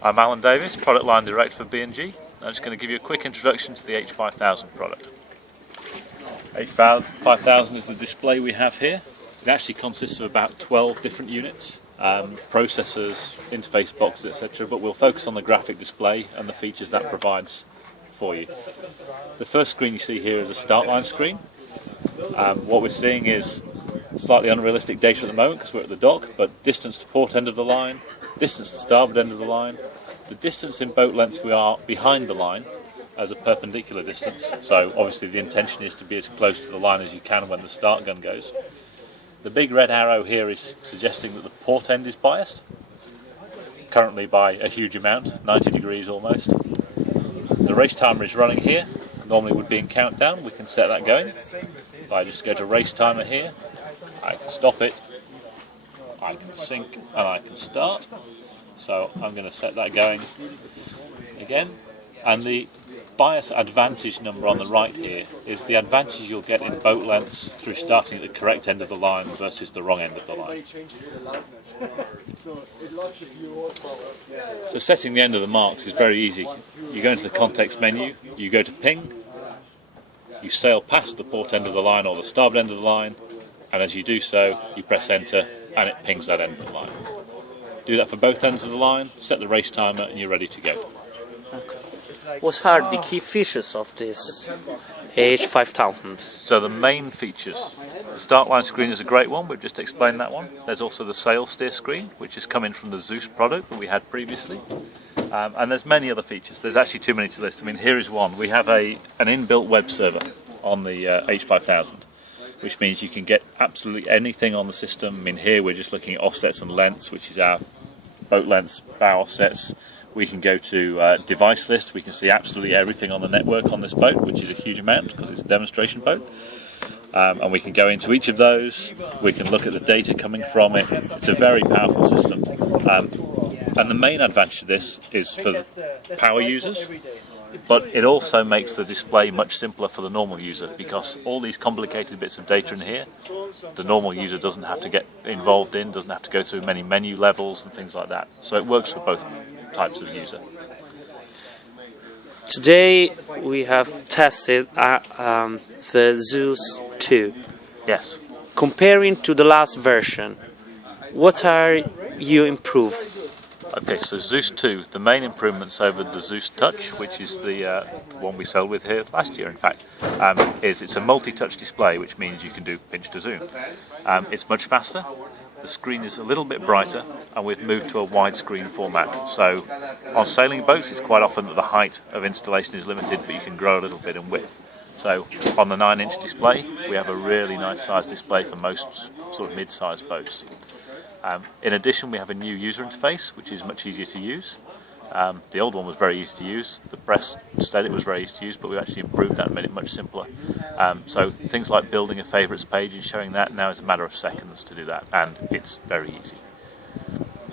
I'm Alan Davis, Product Line Director for B&G. I'm just going to give you a quick introduction to the H5000 product. H5000 is the display we have here. It actually consists of about 12 different units, processors, interface boxes, etc. But we'll focus on the graphic display and the features that provides for you. The first screen you see here is a start line screen. What we're seeing is slightly unrealistic data at the moment because we're at the dock, but distance to port end of the line, distance to starboard end of the line, the distance in boat length we are behind the line as a perpendicular distance, so obviously the intention is to be as close to the line as you can when the start gun goes. The big red arrow here is suggesting that the port end is biased, currently by a huge amount, 90 degrees almost. The race timer is running here, normally would be in countdown, we can set that going. If I just go to race timer here, I can stop it, I can sync and I can start. So I'm going to set that going again. And the bias advantage number on the right here is the advantage you'll get in boat lengths through starting at the correct end of the line versus the wrong end of the line. So setting the end of the marks is very easy. You go into the context menu, you go to ping, you sail past the port end of the line or the starboard end of the line, and as you do so, you press enter and it pings that end of the line. Do that for both ends of the line, set the race timer, and you're ready to go. Okay. What are the key features of this H5000? So the main features, the start line screen is a great one, we've just explained that one. There's also the sail steer screen, which is coming from the Zeus product that we had previously. And there's many other features, there's actually too many to list. I mean, here is one. We have an inbuilt web server on the H5000. Which means you can get absolutely anything on the system. I mean, here we're just looking at offsets and lengths, which is our boat lengths, bow offsets. We can go to device list. We can see absolutely everything on the network on this boat, which is a huge amount because it's a demonstration boat. And we can go into each of those. We can look at the data coming from it. It's a very powerful system. And the main advantage of this is for the power users. But it also makes the display much simpler for the normal user because all these complicated bits of data in here, the normal user doesn't have to get involved in, doesn't have to go through many menu levels and things like that. So it works for both types of user. Today we have tested the Zeus 2. Yes. Comparing to the last version, what are you improved? Okay, so Zeus 2, the main improvements over the Zeus Touch, which is the one we sold with here last year in fact, is it's a multi-touch display, which means you can do pinch to zoom. It's much faster, the screen is a little bit brighter, and we've moved to a widescreen format. So on sailing boats it's quite often that the height of installation is limited, but you can grow a little bit in width. So on the 9-inch display we have a really nice sized display for most sort of mid-sized boats. In addition, we have a new user interface, which is much easier to use. The old one was very easy to use. The press said it was very easy to use, but we've actually improved that and made it much simpler. So things like building a favourites page and showing that now is a matter of seconds to do that, and it's very easy.